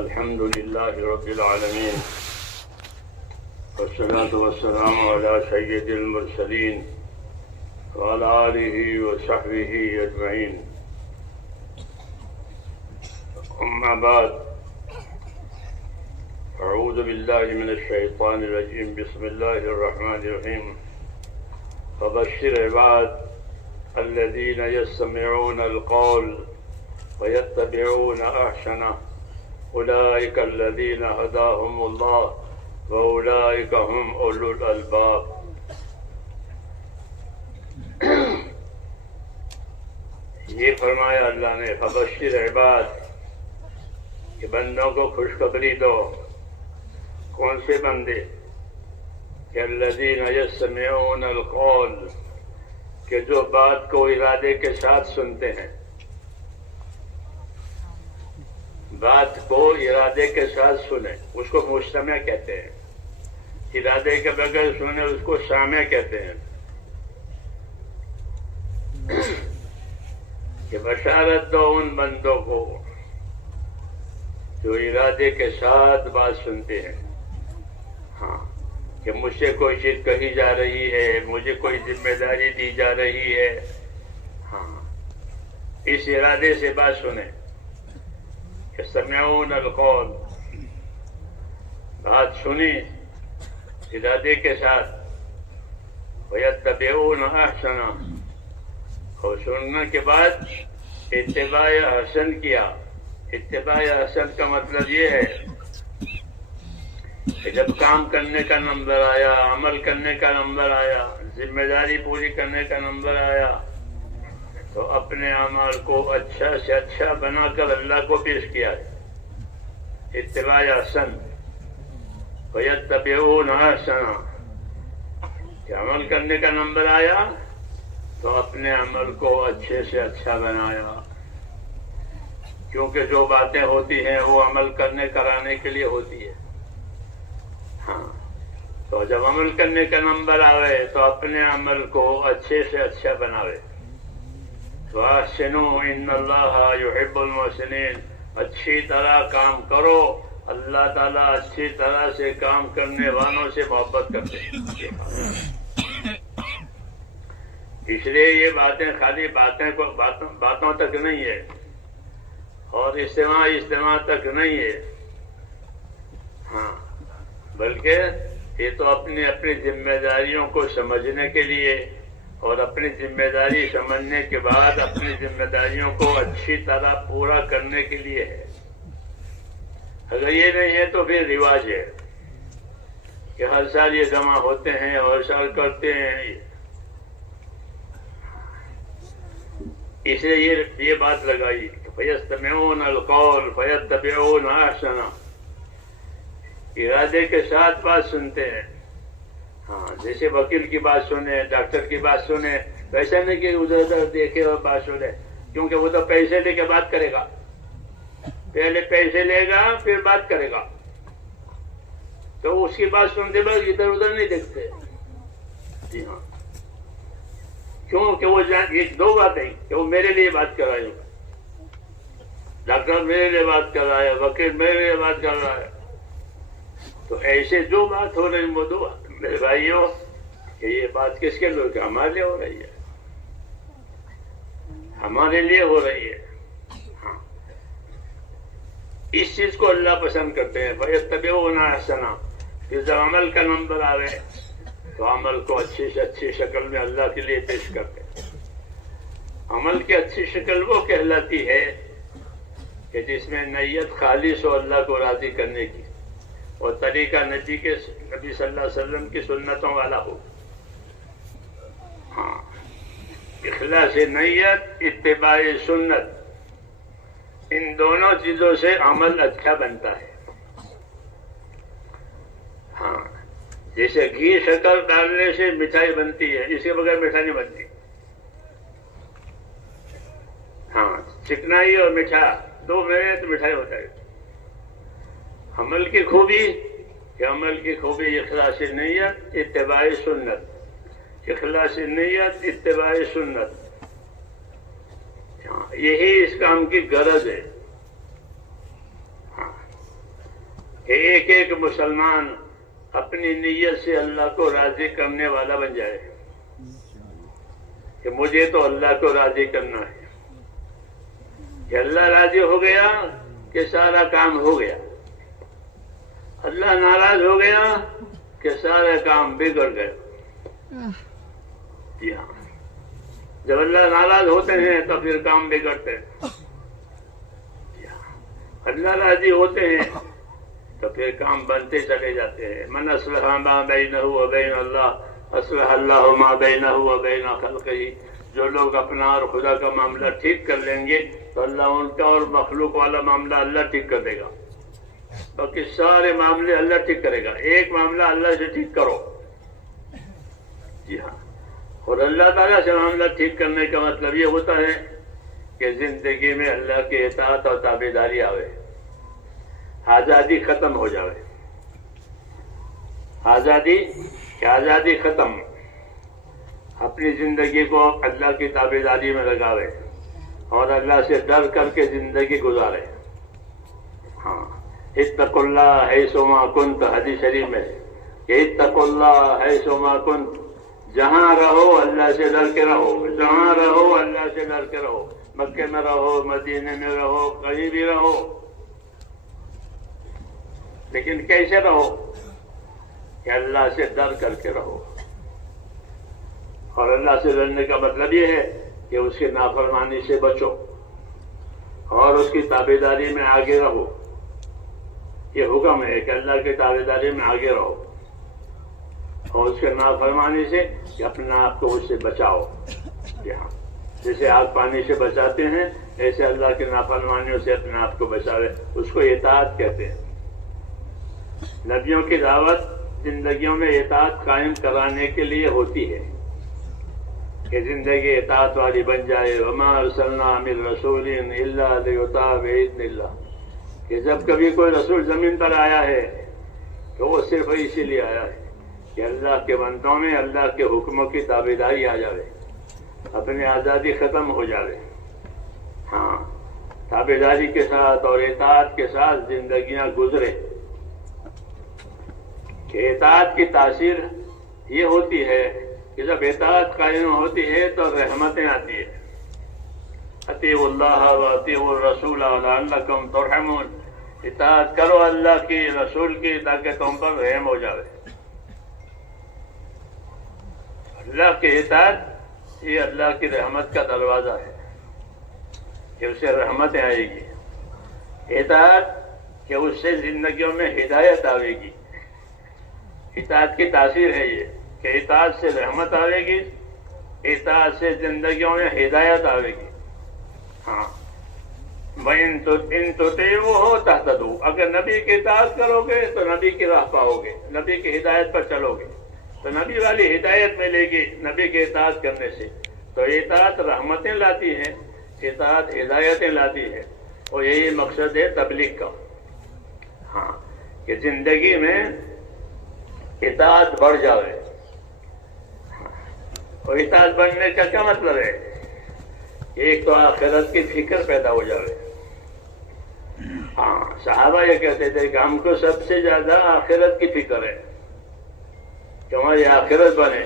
الحمد لله رب العالمين والصلاة والسلام على سيد المرسلين وعلى آله وصحبه أجمعين. أما بعد، أعوذ بالله من الشيطان الرجيم. بسم الله الرحمن الرحيم. فبشر عباد الذين يستمعون القول ويتبعون أحسنه أولئك الذين هداهم الله وأولئك هم أولو الألباب. یہ فرمایا اللہ نے، فبشر عباد، کہ بندوں کو خوشخبری دو. کون سے بندے؟ کہ الذین یستمعون القول، کہ جو بات کو ارادے کے ساتھ سنتے ہیں. بات کو ارادے کے ساتھ سنیں، اس کو مستمع کہتے ہیں. ارادے کے بغیر سنیں اس کو سامع کہتے ہیں. کہ بشارت دو ان بندوں کو جو ارادے کے ساتھ بات سنتے ہیں. ہاں، کہ مجھ سے کوئی چیز کہی جا رہی ہے، مجھے کوئی ذمہ داری دی جا رہی ہے. ہاں، اس ارادے سے بات سنیں. یستمعون القول، بات سنی ارادے کے ساتھ. ویتبعون احسنہ، اور سننے کے بعد اتباع حسن کیا. اتباع حسن کا مطلب یہ ہے کہ جب کام کرنے کا نمبر آیا، عمل کرنے کا نمبر آیا، ذمہ داری پوری کرنے کا نمبر آیا، تو اپنے اعمال کو اچھا سے اچھا بنا کر اللہ کو پیش کیا ہے. اتباع حسن. وَيَتَّبِعُونَ أَحْسَنَهُ، کہ عمل کرنے کا نمبر آیا تو اپنے عمل کو اچھے سے اچھا بنایا. کیونکہ جو باتیں ہوتی ہیں وہ عمل کرنے کرانے کے لیے ہوتی ہے. ہاں، تو جب عمل کرنے کا نمبر آوے تو اپنے عمل کو اچھے سے اچھا بناوے. وَأَحْسِنُوا إِنَّ اللَّهَ يُحِبُّ الْمُحْسِنِينَ، اچھی طرح کام کرو، اللہ تعالیٰ اچھی طرح سے کام کرنے والوں سے محبت کرتے ہیں. اس لیے یہ باتیں خالی باتوں تک نہیں ہے، اور اجتماع تک نہیں ہے. ہاں، بلکہ یہ تو اپنی ذمہ داریوں کو سمجھنے کے لیے، اور اپنی ذمہ داری سمجھنے کے بعد اپنی ذمہ داریوں کو اچھی طرح پورا کرنے کے لیے ہے. اگر یہ نہیں ہے تو پھر رواج ہے کہ ہر سال یہ جمع ہوتے ہیں اور ہر سال کرتے ہیں. اس لیے یہ بات لگائی کہ فَيَسْتَمِعُونَ الْقَوْلَ فَيَتَّبِعُونَ أَحْسَنَهُ، ارادے کے ساتھ بات سنتے ہیں. ہاں، جیسے وکیل کی بات سنیں، ڈاکٹر کی بات سنیں. ایسا نہیں کہ ادھر ادھر دیکھے اور بات سنیں، کیونکہ وہ تو پیسے لے کے بات کرے گا. پہلے پیسے لے گا پھر بات کرے گا، تو اس کی بات سنتے بعد ادھر ادھر نہیں دیکھتے. جی ہاں، کیونکہ وہ ایک دو بات ہے کہ وہ میرے لیے بات کر رہا ہے، ڈاکٹر میرے لیے بات کر رہا ہے، وکیل میرے لیے بات کر رہا ہے. تو ایسے جو بات ہو رہی وہ دو بات. میرے بھائیوں، کہ یہ بات کس کے لیے؟ ہمارے لیے ہو رہی ہے، ہمارے لیے ہو رہی ہے. ہاں، اس چیز کو اللہ پسند کرتے ہیں. فَيَتَّبِعُونَ أَحْسَنَهُ، پھر جب عمل کا نمبر آوے تو عمل کو اچھی سے اچھی شکل میں اللہ کے لیے پیش کرتے ہیں. عمل کی اچھی شکل وہ کہلاتی ہے کہ جس میں نیت خالص ہو اللہ کو راضی کرنے کی، اور طریقہ نبی صلی اللہ علیہ وسلم کی سنتوں والا ہو. ہاں، اخلاص نیت، اتباع سنت، ان دونوں چیزوں سے عمل اچھا بنتا ہے. ہاں، جیسے گھی شکر ڈالنے سے مٹھائی بنتی ہے، اس کے بغیر مٹھائی نہیں بنتی. ہاں، چکنائی اور میٹھا دو ملے تو مٹھائی ہوتا ہے. عمل کی خوبی، کہ عمل کی خوبی اخلاص نیت، اتباع سنت. اخلاص نیت، اتباع سنت، یہی اس کام کی غرض ہے. ایک ایک مسلمان اپنی نیت سے اللہ کو راضی کرنے والا بن جائے کہ مجھے تو اللہ کو راضی کرنا ہے، کہ اللہ راضی ہو گیا کہ سارا کام ہو گیا، اللہ ناراض ہو گیا کہ سارے کام بگڑ گئے۔ جی ہاں، جب اللہ ناراض ہوتے ہیں تو پھر کام بگڑتے ہیں، اللہ راضی ہوتے ہیں تو پھر کام بنتے چلے جاتے ہیں۔ من اصلح ما بینہ و بین اللہ اصلح اللہ ما بینہ و بین خلقہ، جو لوگ اپنا اور خدا کا معاملہ ٹھیک کر لیں گے تو اللہ ان کا اور مخلوق والا معاملہ اللہ ٹھیک کر دے گا، باقی سارے معاملے اللہ ٹھیک کرے گا۔ ایک معاملہ اللہ سے ٹھیک کرو، جی ہاں، اور اللہ تعالیٰ سے معاملہ ٹھیک کرنے کا مطلب یہ ہوتا ہے کہ زندگی میں اللہ کی اطاعت اور تابعداری آوے، آزادی ختم ہو جاوے، آزادی ختم، اپنی زندگی کو اللہ کی تابعداری میں لگاوے اور اللہ سے ڈر کر کے زندگی گزارے۔ ہاں، اتقوا اللہ حیث ما کنت، حدیث شریف میں کہ اتقوا اللہ حیث ما کنت، جہاں رہو اللہ سے ڈر کے رہو، جہاں رہو اللہ سے ڈر کے رہو، مکے میں رہو، مدینے میں رہو، کہیں بھی رہو، لیکن کیسے رہو؟ کہ اللہ سے ڈر کر کے رہو، اور اللہ سے ڈرنے کا مطلب یہ ہے کہ اس کی نافرمانی سے بچو اور اس کی تابعداری میں آگے رہو۔ یہ حکم ہے کہ اللہ کی تابعداری میں آگے رہو اور اس کے نافرمانی سے کہ اپنے آپ کو اس سے بچاؤ۔ یہاں جیسے آگ پانی سے بچاتے ہیں ایسے اللہ کی نافرمانیوں سے اپنے آپ کو بچاوے، اس کو اطاعت کہتے ہیں۔ نبیوں کی دعوت زندگیوں میں اطاعت قائم کرانے کے لیے ہوتی ہے کہ زندگی اطاعت والی بن جائے۔ وما ارسلنا من رسول الا لیطاع باذن اللہ، کہ جب کبھی کوئی رسول زمین پر آیا ہے تو وہ صرف اسی لیے آیا ہے کہ اللہ کے بندوں میں اللہ کے حکموں کی تابعداری آ جائے، اپنی آزادی ختم ہو جائے۔ ہاں، تابعداری کے ساتھ اور اطاعت کے ساتھ زندگیاں گزرے۔ کہ اطاعت کی تاثیر یہ ہوتی ہے کہ جب اطاعت قائم ہوتی ہے تو رحمتیں آتی ہیں۔ اطیعوا اللہ و اطیعوا الرسول لعلکم ترحمون، اطاعت کرو اللہ کی، رسول کی، تاکہ تم پر رحم ہو جائے۔ اللہ کی اطاعت یہ اللہ کی رحمت کا دروازہ ہے کہ اسے رحمتیں آئے گی، اطاعت کہ اس سے زندگیوں میں ہدایت آئے گی۔ اطاعت کی تاثیر ہے یہ کہ اطاعت سے رحمت آئے گی، اطاعت سے زندگیوں میں ہدایت آئے گی۔ ہاں، ان تطیعوہ تہتدوا، اگر نبی کی اطاعت کرو گے تو نبی کی راہ پاؤ گے، نبی کی ہدایت پر چلو گے تو نبی والی ہدایت ملے گی نبی کی اطاعت کرنے سے۔ تو اطاعت رحمتیں لاتی ہے، اطاعت ہدایتیں لاتی ہے، اور یہی مقصد ہے تبلیغ کا۔ ہاں، کہ زندگی میں اطاعت بڑھ جاوے، اور اطاعت بڑھنے کا کیا مطلب ہے؟ ایک تو آخرت کی فکر پیدا ہو جاوے۔ ہاں، صحابہ یہ کہتے تھے کہ ہم کو سب سے زیادہ آخرت کی فکر ہے کہ ہماری آخرت بنے،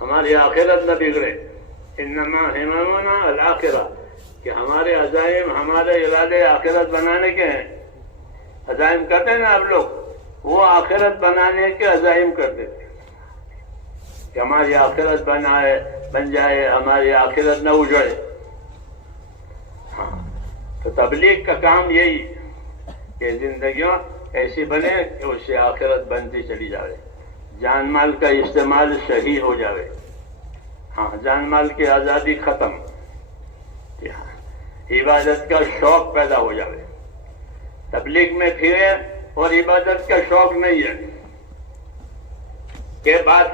ہماری آخرت نہ بگڑے۔ انما ہممنا الآخرہ، کہ ہمارے عزائم، ہمارے ارادے آخرت بنانے کے ہیں۔ عزائم کرتے ہیں نا آپ لوگ، وہ آخرت بنانے کے عزائم کرتے تھے کہ ہماری آخرت بن جائے، ہماری آخرت نہ اجڑے۔ ہاں، تو تبلیغ کا کام یہی کہ زندگیوں ایسی بنے کہ اس سے آخرت بنتی چلی جائے، جان مال کا استعمال صحیح ہو جائے۔ ہاں، جان مال کی آزادی ختم، عبادت کا شوق پیدا ہو جائے۔ تبلیغ میں پھرے اور عبادت کا شوق نہیں ہے کہ بات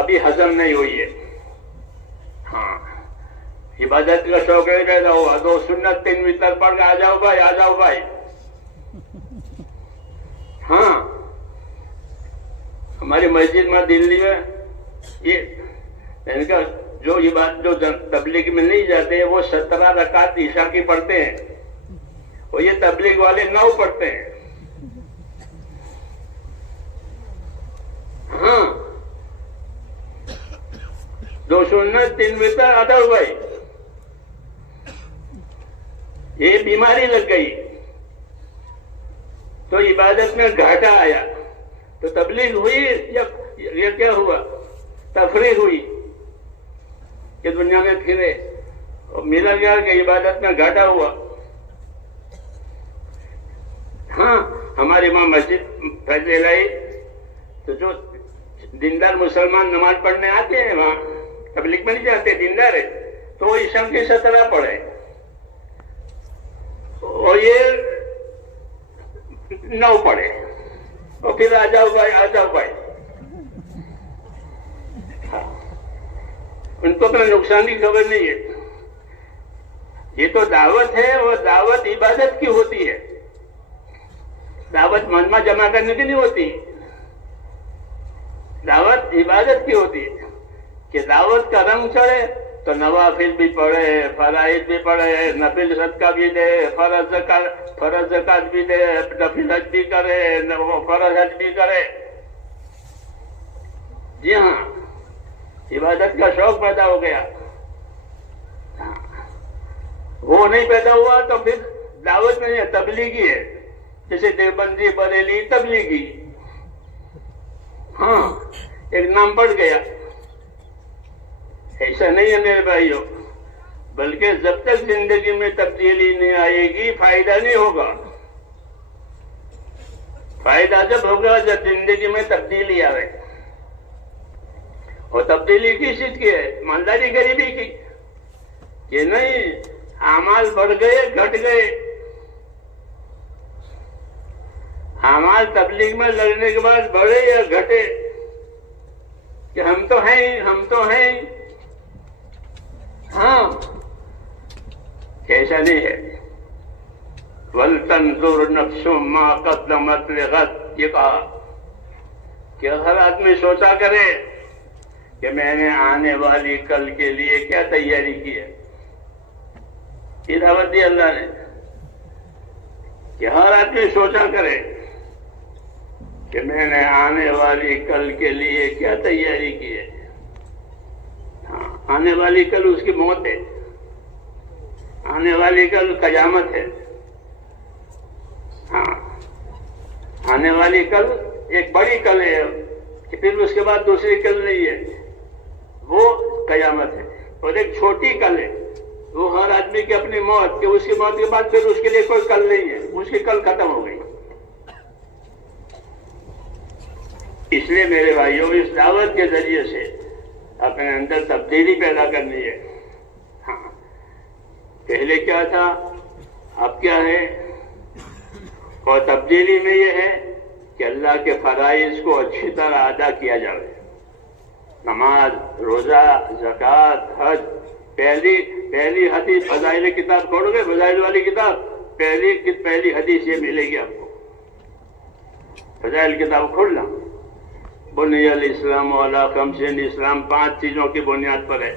ابھی ہضم نہیں ہوئی ہے۔ ہاں، عبادت کا شوق نہیں پیدا ہوا تو سنت 3 وتر پڑھ کے آ جاؤ بھائی، آ جاؤ بھائی۔ ہاں، ہماری مسجد میں دلی میں یہ جو تبلیغ میں نہیں جاتے وہ 17 رکعت عشاء کی پڑھتے ہیں، اور یہ تبلیغ والے 9 پڑھتے ہیں۔ دو سنت 3 وطر ادا ہو گئی. یہ بیماری لگ گئی تو عبادت میں گھاٹا آیا. تو تبلیغ ہوئی یا یہ کیا ہوا؟ تفریح ہوئی کہ دنیا میں پھرے اور ملا گیا کہ عبادت میں گھاٹا ہوا. ہاں ہماری ماں مسجد فیض لائی تو جو دیندار مسلمان نماز پڑھنے آتے ہیں وہاں تبلیغ میں نہیں جاتے، دیندار ہے تو وہ عشاء کی 17 پڑھے اور یہ 9 پڑھے اور پھر آ جاؤ بھائی. ان کو اپنا نقصان کی خبر نہیں ہے. یہ تو دعوت ہے اور دعوت عبادت کی ہوتی ہے. دعوت مجمع جمع کرنے کی نہیں ہوتی، دعوت عبادت کی ہوتی ہے. کہ دعوت کا رنگ چڑھے تو نوافل بھی پڑھے، فرائض بھی پڑھے، نفل صدقہ بھی دے، فرض زکات بھی دے، نفل حج بھی کرے، فرض حج بھی کرے. جی ہاں، عبادت کا شوق پیدا ہو گیا. وہ نہیں پیدا ہوا تو پھر دعوت نہیں ہے، تبلیغی ہے. جیسے دیوبندی، بریلی، تبلیغی. ہاں ایک نام پڑ گیا. ایسا نہیں ہے میرے بھائیوں، بلکہ جب تک زندگی میں تبدیلی نہیں آئے گی فائدہ نہیں ہوگا. فائدہ جب ہوگا جب زندگی میں تبدیلی آئے. اور تبدیلی کس چیز کی ہے؟ مالداری غریبی کی. کہ نہیں اعمال بڑھ گئے گھٹ گئے. اعمال تبلیغ میں لگنے کے بعد بڑھے یا گھٹے کہ ہم تو ہیں. ہاں ایسا نہیں ہے. وَلْتَنْظُرْ نَفْسٌ مَا قَدَّمَتْ لِغَدٍ، یہ کہا کہ ہر آدمی سوچا کرے کہ میں نے آنے والی کل کے لیے کیا تیاری کی ہے. یہ دعوت دی اللہ نے کہ ہر آدمی سوچا کرے کہ میں نے آنے والی کل کے لیے کیا تیاری کی ہے. ہاں آنے والی کل اس کی موت ہے، آنے والی کل قیامت ہے. ہاں آنے والی کل ایک بڑی کل ہے کہ پھر اس کے بعد دوسری کل نہیں ہے، وہ قیامت ہے. اور ایک چھوٹی کل ہے، وہ ہر آدمی کی اپنی موت، کہ اس کی موت کے بعد پھر اس کے لیے کوئی کل نہیں ہے، اس کی کل ختم ہو گئی. اس لیے میرے بھائیوں اس دعوت کے ذریعے سے اپنے اندر تبدیلی پیدا کرنی ہے. ہاں پہلے کیا تھا اب کیا ہے. اور تبدیلی میں یہ ہے کہ اللہ کے فرائض کو اچھی طرح ادا کیا جائے. نماز، روزہ، زکوٰۃ، حج. پہلی حدیث فضائل کتاب کھولو گے، فضائل والی کتاب، پہلی حدیث یہ ملے گی آپ کو. فضائل کتاب کھولنا. بنی الاسلام علی خمس، اسلام 5 چیزوں کی بنیاد پر ہے.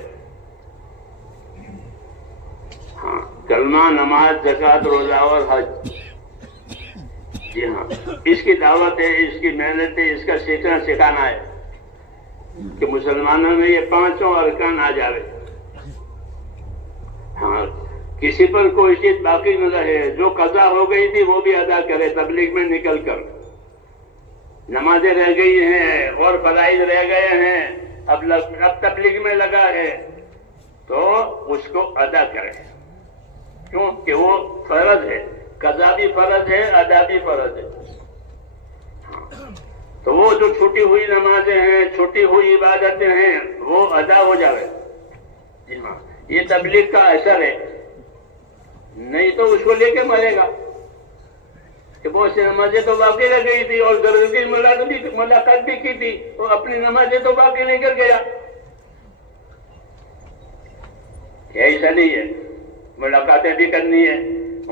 ہاں کلمہ، نماز، زکوٰۃ، روزہ اور حج. جی ہاں اس کی دعوت ہے، اس کی محنت ہے، اس کا سیکھنا سکھانا ہے کہ مسلمانوں میں یہ 5 ارکان آ جائے. ہاں کسی پر کوئی چیز باقی نہ رہے. جو قضا ہو گئی تھی وہ بھی ادا کرے تبلیغ میں نکل کر. نمازیں رہ گئی ہیں اور فرائض رہ گئے ہیں، اب تبلیغ میں لگا ہے تو اس کو ادا کرے. کیوں کہ وہ فرض ہے. قضا بھی فرض ہے، ادا بھی فرض ہے. تو وہ جو چھوٹی ہوئی نمازیں ہیں، چھوٹی ہوئی عبادتیں ہیں، وہ ادا ہو جائے. جی ہاں یہ تبلیغ کا اثر ہے. نہیں تو اس کو لے کے مرے گا کہ بہت سی نمازیں تو باقی رہ گئی تھی اور ضروری ملاقات بھی کی تھی اور اپنی نمازیں تو باقی لے کر گیا. ایسا نہیں ہے. ملاقاتیں بھی کرنی ہے،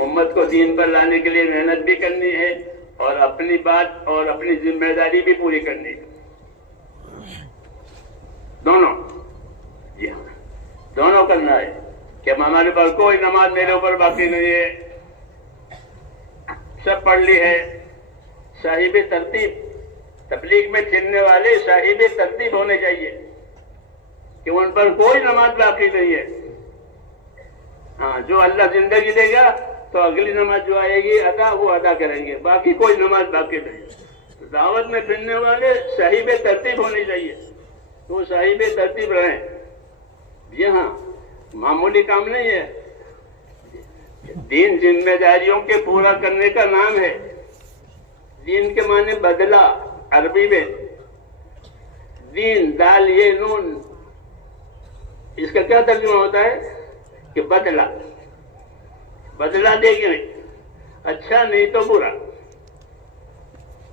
امت کو دین پر لانے کے لیے محنت بھی کرنی ہے، اور اپنی بات اور اپنی ذمہ داری بھی پوری کرنی ہے. دونوں. جی ہاں دونوں کرنا ہے کہ ہمارے پاس کوئی نماز میرے اوپر باقی نہیں ہے، سب پڑھ لی ہے. صاحب ترتیب. تبلیغ میں پھرنے والے صاحب ترتیب ہونے چاہیے کہ ان پر کوئی نماز باقی نہیں ہے. ہاں، جو اللہ زندگی دے گا تو اگلی نماز جو آئے گی وہ ادا کریں گے، باقی کوئی نماز باقی نہیں ہے. تو دعوت میں پھرنے والے صاحب ترتیب ہونی چاہیے، تو صاحب ترتیب رہیں. جی ہاں، معمولی کام نہیں ہے. دین ذمہ داریوں کے پورا کرنے کا نام ہے. دین کے معنی بدلہ، عربی میں دین، دال یہ نون، اس کا کیا ترجمہ ہوتا ہے کہ بدلہ. بدلہ دے گی نہیں، اچھا نہیں تو برا.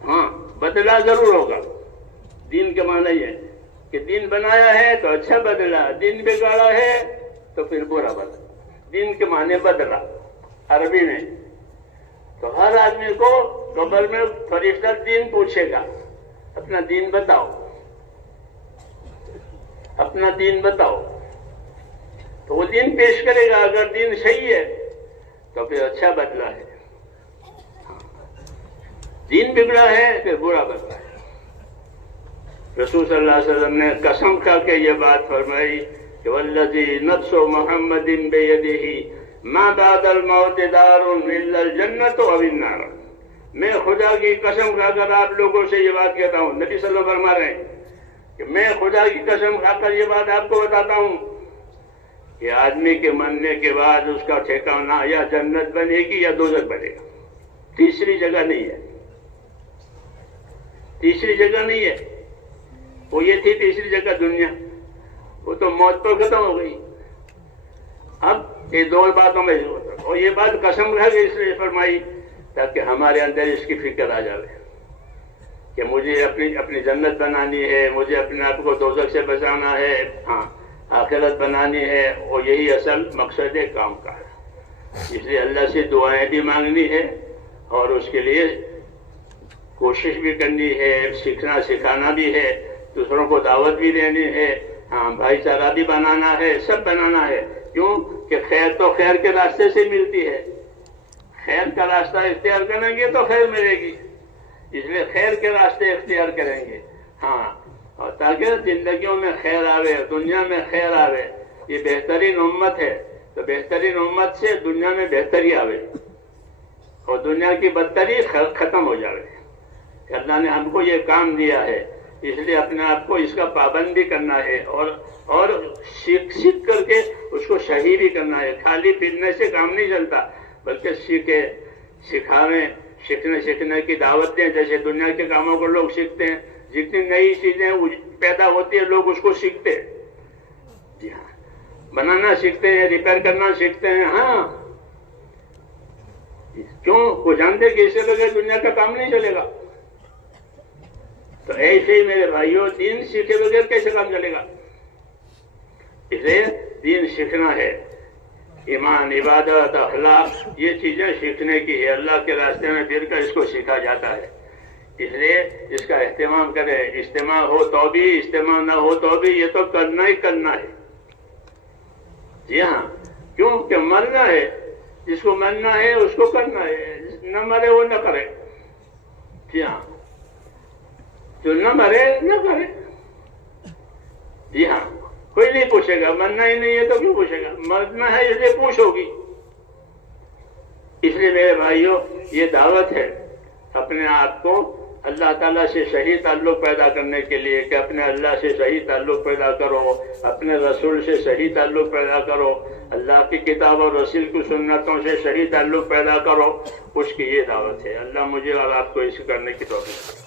ہاں، بدلہ ضرور ہوگا. دین کے معنی یہ ہے کہ دین بنایا ہے تو اچھا بدلہ، دین بگاڑا ہے تو پھر برا بدلہ. دین کے معنی بدلہ عربی میں. تو ہر آدمی کو قبر میں فرشتہ دین پوچھے گا، اپنا دین بتاؤ، اپنا دین بتاؤ. تو وہ دین پیش کرے گا. اگر دین صحیح ہے تو پھر اچھا بدلہ ہے، دین بگڑا ہے پھر برا بدلہ ہے. رسول صلی اللہ علیہ وسلم نے قسم کھا کے یہ بات فرمائی کہ والذی نفس محمد بیدہ ما بعد الموت دار الا الجنۃ او النار. میں خدا کی قسم کھا کر آپ لوگوں سے یہ بات کہتا ہوں، نبی صلی اللہ علیہ وسلم فرما رہے ہیں کہ میں خدا کی قسم کھا کر یہ بات آپ کو بتاتا ہوں کہ آدمی کے مرنے کے بعد اس کا ٹھکانہ یا جنت بنے گی یا دوزخ بنے گا. تیسری جگہ نہیں ہے، تیسری جگہ نہیں ہے. وہ یہ تھی تیسری جگہ دنیا، وہ تو موت پر ختم ہو گئی. اب یہ دو باتوں میں اور یہ بات قسم کھا کے اس لیے فرمائی تاکہ ہمارے اندر اس کی فکر آ جائے کہ مجھے اپنی جنت بنانی ہے، مجھے اپنے آپ کو دوزخ سے بچانا ہے، ہاں آخرت بنانی ہے. اور یہی اصل مقصد ہے کام کا ہے. اس لیے اللہ سے دعائیں بھی مانگنی ہے اور اس کے لیے کوشش بھی کرنی ہے، سیکھنا سکھانا بھی ہے، دوسروں کو دعوت بھی دینی ہے، ہاں بھائی چارہ بھی بنانا ہے، سب بنانا ہے. کیوں کہ خیر تو خیر کے راستے سے ملتی ہے. خیر کا راستہ اختیار کریں گے تو خیر ملے گی، اس لیے خیر کے راستے اختیار کریں گے. ہاں، اور تاکہ زندگیوں میں خیر آوے، دنیا میں خیر آوے. یہ بہترین امت ہے تو بہترین امت سے دنیا میں بہتری آوے اور دنیا کی بدتری ختم ہو جائے. اللہ نے ہم کو یہ کام دیا ہے، اس لیے اپنے آپ کو اس کا پابند بھی کرنا ہے اور سیکھ کر کے اس کو صحیح بھی کرنا ہے. خالی پھرنے سے کام نہیں چلتا، بلکہ سیکھے، سکھاویں، سیکھنے کی دعوت دیں. جیسے دنیا کے کاموں کو لوگ سیکھتے ہیں، جتنی نئی چیزیں پیدا ہوتی ہیں لوگ اس کو سیکھتے ہیں. جی ہاں، بنانا سیکھتے ہیں، ریپیئر کرنا سیکھتے ہیں. ہاں، کیوں؟ وہ جانتے کہ اس سے بغیر دنیا کا کام نہیں چلے گا. تو ایسے ہی میرے بھائیوں، دین سیکھے بغیر کیسے کام چلے گا؟ اس لیے دین سیکھنا ہے. ایمان، عبادت، اخلاق، یہ چیزیں سیکھنے کی ہے. اللہ کے راستے میں پھر کر اس کو سیکھا جاتا ہے. اس لیے اس کا اہتمام کریں. اجتماع ہو تو بھی، اجتماع نہ ہو تو بھی، یہ تو کرنا ہی کرنا ہے. جی ہاں، کیوں کہ مرنا ہے. جس کو مرنا ہے اس کو کرنا ہے، نہ مرے وہ نہ کرے. جی ہاں، جو نہ مرے نہ کرے. جی ہاں، کوئی نہیں پوچھے گا. مرنا ہی نہیں ہے تو کیوں پوچھے گا؟ مرنا ہے اس لیے پوچھ ہوگی. اس لیے میرے بھائیوں، یہ دعوت ہے اپنے آپ کو اللہ تعالیٰ سے صحیح تعلق پیدا کرنے کے لیے کہ اپنے اللہ سے صحیح تعلق پیدا کرو، اپنے رسول سے صحیح تعلق پیدا کرو، اللہ کی کتاب اور رسول کی سنتوں سے صحیح تعلق پیدا کرو. اس کی یہ دعوت ہے. اللہ مجھے اور آپ کو اس کرنے کی توفیق دے.